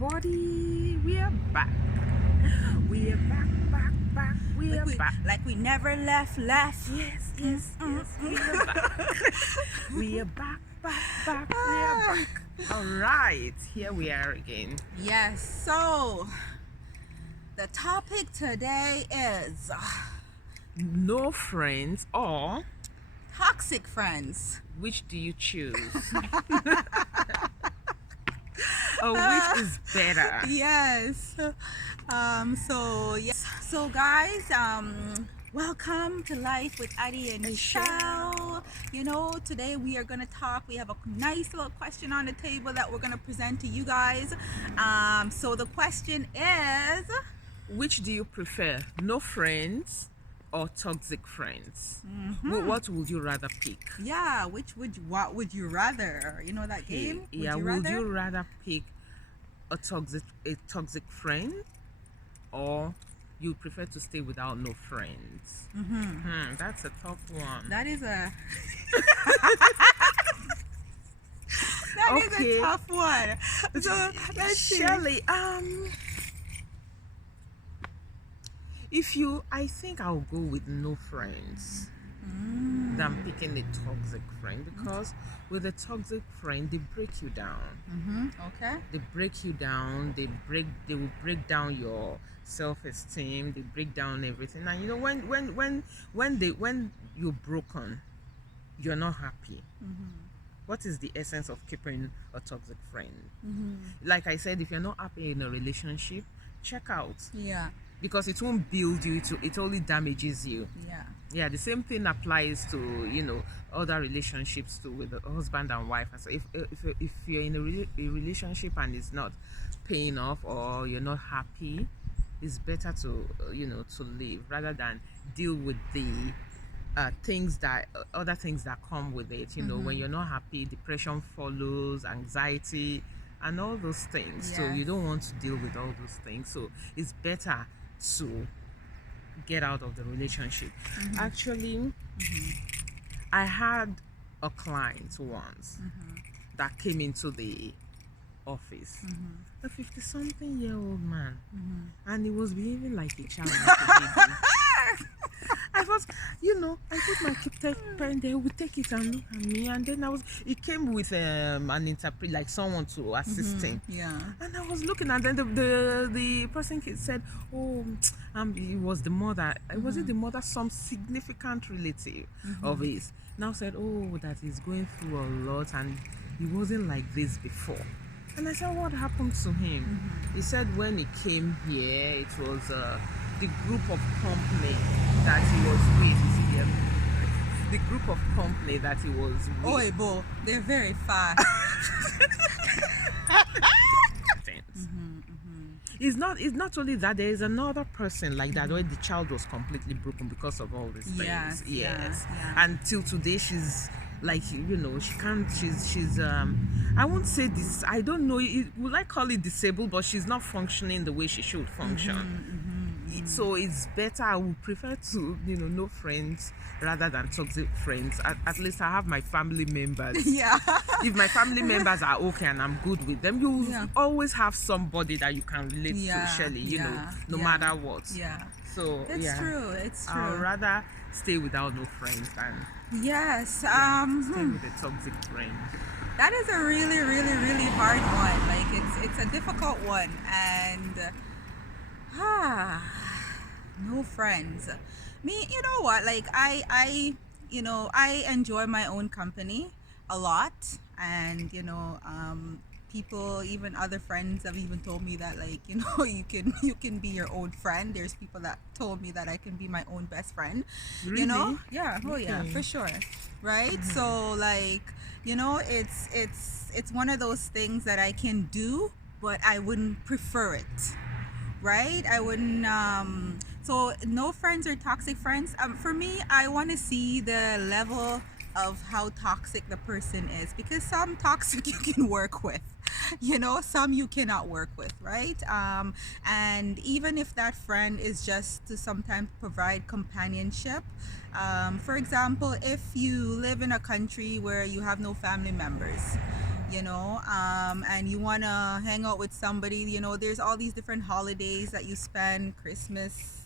everybody. We are back. We are back. We are back. Like we never left. Yes. We are back. We are back. We are back. All right, here we are again. Yes. So the topic today is No friends, or toxic friends. which do you choose? Or which is better? Yes. So guys, welcome to Life with Addie and Michelle. You know, today we are gonna talk. We have a nice little question on the table that we're gonna present to you guys. So the question is, Which do you prefer? No friends or toxic friends? What would you rather pick? yeah, what would you rather? You know that game? Would you rather pick a toxic friend, or you prefer to stay without no friends? That's a tough one. That is a that is Okay. a tough one. So let's see. Shirley, I think I'll go with no friends than picking a toxic friend, because with a toxic friend they break you down. Okay. They break you down. They will break down your self-esteem. They break down everything. And you know, when you're broken, you're not happy. What is the essence of keeping a toxic friend? Like I said, if you're not happy in a relationship, check out, Yeah. because it won't build you. It only damages you. Yeah. The same thing applies to, other relationships too, with the husband and wife. And so if you're in a relationship and it's not paying off, or you're not happy, it's better to to leave, rather than deal with the other things that come with it. When you're not happy, depression follows, anxiety, and all those things. So you Yes. don't want to deal with all those things. So it's better to get out of the relationship. Actually, I had a client once that came into the office, a 50-something-year-old man, and he was behaving like a child. Like a baby. I thought, I put my pen there, we take it and look at me, and then he came with an interpret, like someone to assist him. Yeah. And I was looking, and then the person said, "Oh, it was the mother. Was it the mother? Some significant relative of his." Now said, "Oh, that he's going through a lot, and he wasn't like this before." And I said, "What happened to him?" He said when he came here, it was the group of company that he was with. The group of company that he was with. Oi, bo, they're very fast. It's not only that, there is another person like that where the child was completely broken because of all these things. Yes, yeah. Until today she's like, she can't, she's I won't say this, I don't know, will I call it disabled, but she's not functioning the way she should function. So it's better, I would prefer to, no friends rather than toxic friends. At least I have my family members. Yeah. If my family members are okay and I'm good with them, you always have somebody that you can relate to, Shirley, no matter what. Yeah. So It's true. It's true. I'd rather stay without no friends than Yes. stay with a toxic friend. That is a really, really, really hard one. Like it's a difficult one, and no friends. Me, you know what? Like I enjoy my own company a lot, and people, even other friends, have even told me that, like, you can be your own friend. There's people that told me that I can be my own best friend. Really? Yeah. Oh yeah, Okay. for sure. Right. So like, it's one of those things that I can do, but I wouldn't prefer it. Right? I wouldn't. So no friends or toxic friends. For me, I want to see the level of how toxic the person is, because some toxic you can work with, some you cannot work with, right? And even if that friend is just to sometimes provide companionship, for example, if you live in a country where you have no family members, and you want to hang out with somebody, there's all these different holidays that you spend, Christmas,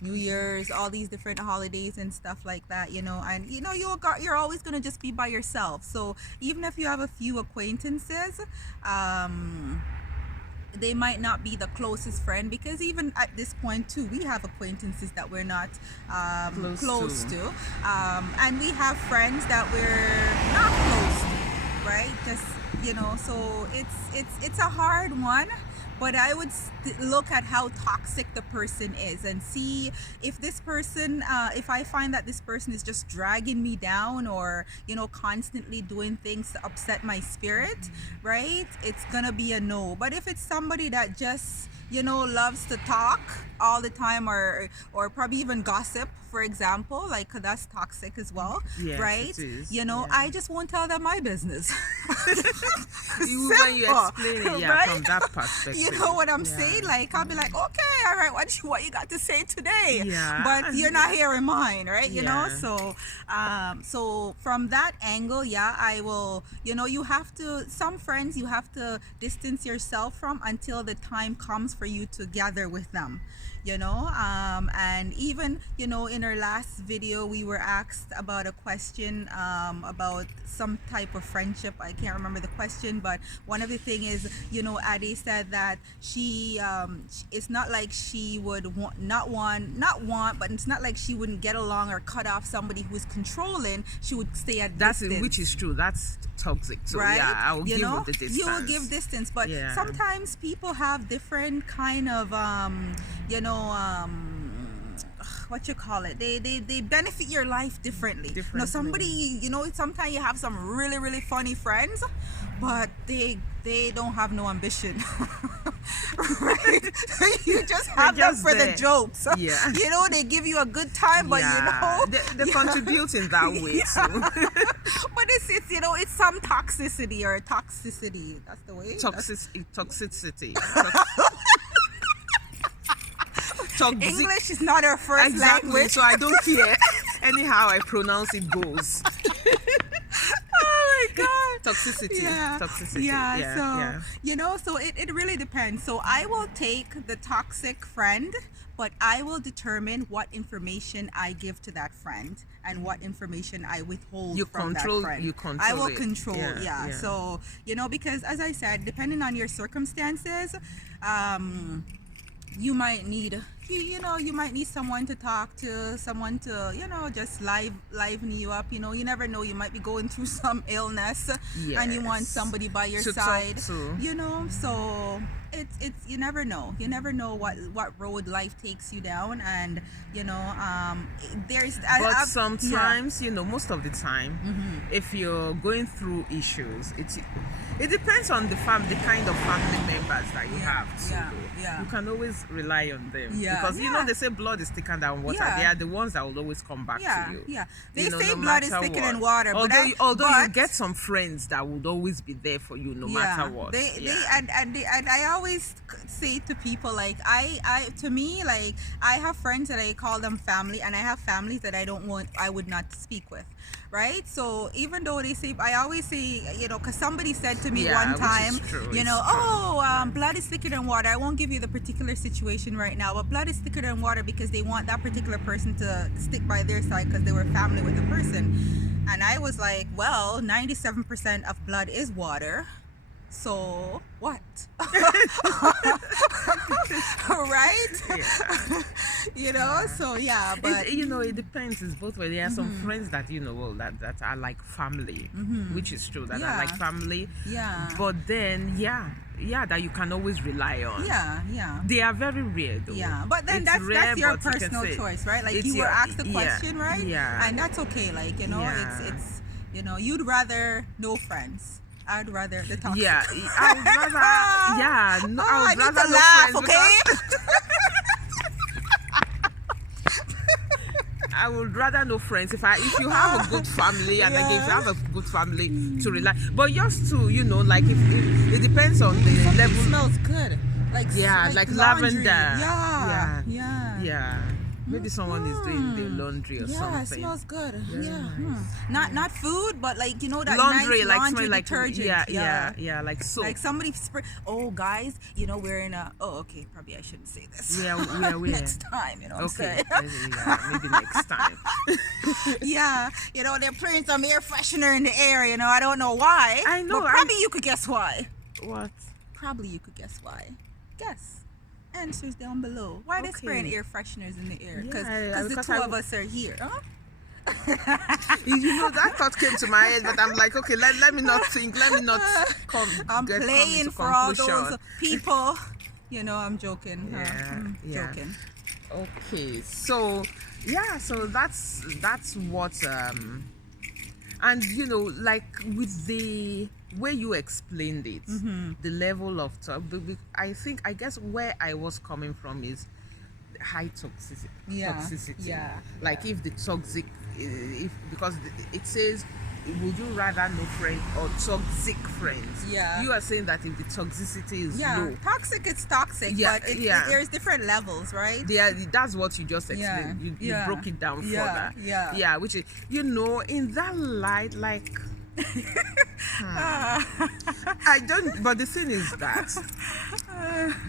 New Year's, all these different holidays and stuff like that, and you're always going to just be by yourself. So even if you have a few acquaintances, they might not be the closest friend, because even at this point too, we have acquaintances that we're not close to. And we have friends that we're not close to, right? Just so it's a hard one. But I would look at how toxic the person is and see if this person, if I find that this person is just dragging me down, or, constantly doing things to upset my spirit, right? It's gonna be a no. But if it's somebody that just, loves to talk all the time, or probably even gossip, for example, like, that's toxic as well, yes, right? It is. I just won't tell them my business. When you explain it, right? From that perspective. You know what I'm saying? Like, I'll be like, okay, all right, what you got to say today? Yeah. But you're not hearing mine, right? So from that angle, I will, you have to, some friends you have to distance yourself from until the time comes for you to gather with them. And even, in our last video, we were asked about a question about some type of friendship. I can't remember the question, but one of the thing is, Ade said that she it's not like she would not want, but it's not like she wouldn't get along or cut off somebody who's controlling. She would stay at distance. Which is true. That's toxic. So right? I will give the distance. You will give distance, but sometimes people have different kind of what you call it, they benefit your life differently. Somebody, sometimes you have some really, really funny friends, but they don't have no ambition. Right? You just have them for the jokes. Yeah. They give you a good time, but they contribute in that way too. But it's some toxicity. That's the way. Toxicity. English is not our first language, so I don't care. Anyhow I pronounce it goes. Oh my God. Toxicity. So it really depends. So I will take the toxic friend, but I will determine what information I give to that friend and what information I withhold from that friend. I will control. So, because as I said, depending on your circumstances, you might need someone to talk to, someone to, just liven you up. You never know, you might be going through some illness, and you want somebody by your side. So it's you never know what road life takes you down, and sometimes most of the time, if you're going through issues, it depends on the kind of family members that you have too. You can always rely on them, because they say blood is thicker than water. They are the ones that will always come back to you. They say blood is thicker than water, although you get some friends that would always be there for you no matter what. I always say to people, like, to me, like, I have friends that I call them family, and I have families that I would not speak with, right? So even though they say, I always say, because somebody said to me one time, blood is thicker than water. I won't give you the particular situation right now, but blood is thicker than water, because they want that particular person to stick by their side because they were family with the person. And I was like, well, 97% of blood is water. So what? Right? So but it depends. It's both ways. There are some friends that that are like family, which is true, that are like family. But then that you can always rely on. They are very rare though. But then that's your personal choice, right? Like, you were asked the question, right? And that's okay. Like, it's you'd rather no friends. I'd rather the toxic. I would rather. I would rather laugh. Okay. I would rather no friends. If you have a good family, and again, if you have a good family to rely, but yours too, like if it depends on the Something level. smells good. Like Like laundry. lavender. Yeah. Yeah. Maybe someone is doing the laundry or Yeah, something. it smells good. Very Yeah. nice. Not food, but like that Laundry, nice like laundry smell like detergent. yeah, like soap. Like somebody spray. Oh, guys, we're in a. Oh, okay. Probably I shouldn't say this. Yeah, we Next time, what I'm Okay, saying. maybe next time. Yeah, they're putting some air freshener in the air. I don't know why. I know, But probably you could guess why. What? Probably you could guess why. Guess. Answers down below. Why they spraying Okay. air fresheners in the air? Because the because two I of us are here. Huh? That thought came to my head, but I'm like, okay, let me not think. Let me not come. I'm come playing into for all conclusion. those people. I'm joking. Yeah. Joking. Okay, so that's what and like with the way you explained it, the level of I guess where I was coming from is high toxicity. Yeah. Like if the toxic, because it says, would you rather no friends or toxic friends? Yeah. You are saying that if the toxicity is Yeah. low, Toxic, it's toxic, Yeah, but yeah. there's different levels, right? that's what you just Yeah, explained. You yeah, broke it down yeah, further. yeah. Which is, in that light, like, I don't. But the thing is that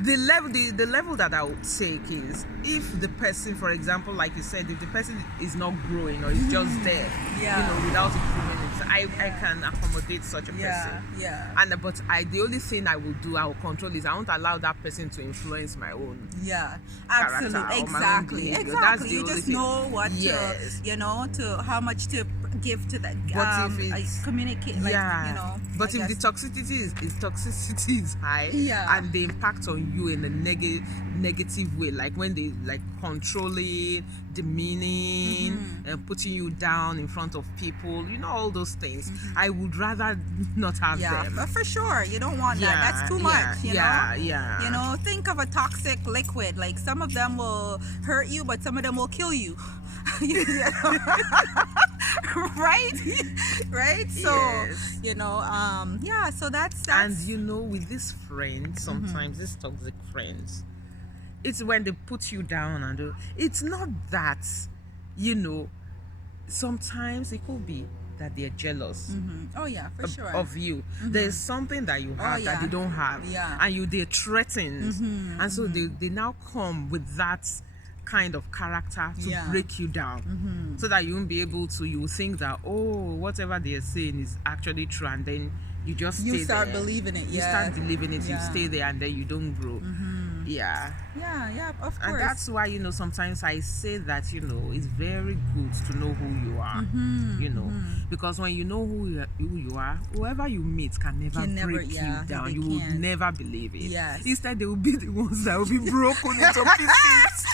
the level that I would take is if the person, for example, like you said, if the person is not growing or is just there, Yeah. without improving it, I can accommodate such a person. Yeah. But the only thing I will do, I will control, is I won't allow that person to influence my own. Yeah, character absolutely, or my own exactly, behavior. exactly. That's the You only just thing. know what Yes. to how much to give to that. But if it's communicate, like But I if the guess. toxicity is high, Yeah. and the impact on you in a negative way, like when they like controlling, demeaning, and putting you down in front of people, all those things, I would rather not have Yeah, them. but for sure, you don't want that. Yeah, That's too yeah, much. yeah. Think of a toxic liquid. Like some of them will hurt you, but some of them will kill you. Right? Right? So, Yes. So that's And with these friends, sometimes these toxic friends, it's when they put you down and it's not that, sometimes it could be that they're jealous Oh yeah, for sure. of you. There's something that you have that yeah. they don't have, Yeah. and they're threatened, and so they now come with that kind of character to Yeah. break you down, so that you won't be able to. You think that whatever they're saying is actually true, and then you just You stay start there. believing it. You start believing it. You Yeah. stay there, and then you don't grow. Yeah. Yeah, of course. And that's why, sometimes I say that, it's very good to know who you are, because when you know who you are, whoever you meet can never break yeah, you down. they You will can't. never believe it. Yes. Instead, they will be the ones that will be broken into pieces.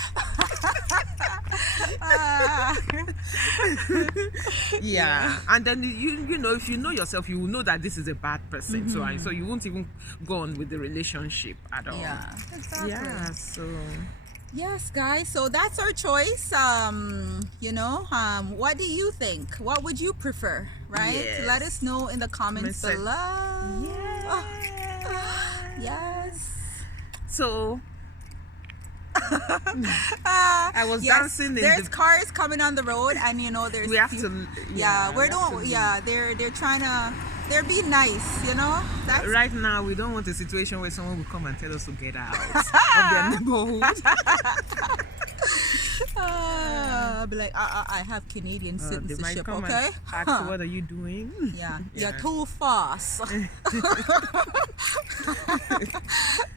Yeah. And then, if you know yourself, you will know that this is a bad person. So you won't even go on with the relationship at all. Yeah, exactly. Yeah, so Yes, guys. So that's our choice. What do you think? What would you prefer? Right? Yes. Let us know in the comments Comment below. yeah. Yes. So I was dancing in There's the. cars coming on the road, and there's. We have few- to. Yeah, we we're have doing. to- Yeah, they're trying to. They're being nice. That's Right now, we don't want a situation where someone will come and tell us to get out of their neighborhood. I'll be like, I have Canadian They might citizenship. come Okay. and ask, what are you doing? Yeah, Yeah. you're too fast.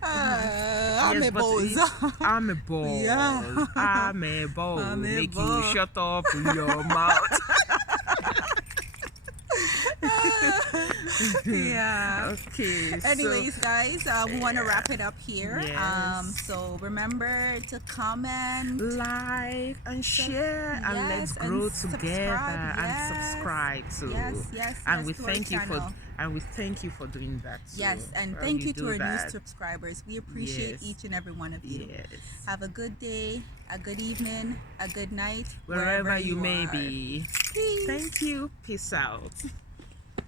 I'm Yes, a but boss. I'm a ball. Yeah. I'm a ball. I'm a Make ball. you shut up your mouth. Yeah. Okay. Anyways, guys, we want to wrap it up here. Yes. So remember to comment, like and share, and let's yes, and grow together subscribe. and Yes. subscribe too. Yes, And we to our thank you for channel. doing that too. Yes, and Well, thank you do to our new that. subscribers. We appreciate Yes. each and every one of you. Yes. Have a good day, a good evening, a good night, Wherever you may are. be. Peace. Thank you. Peace out.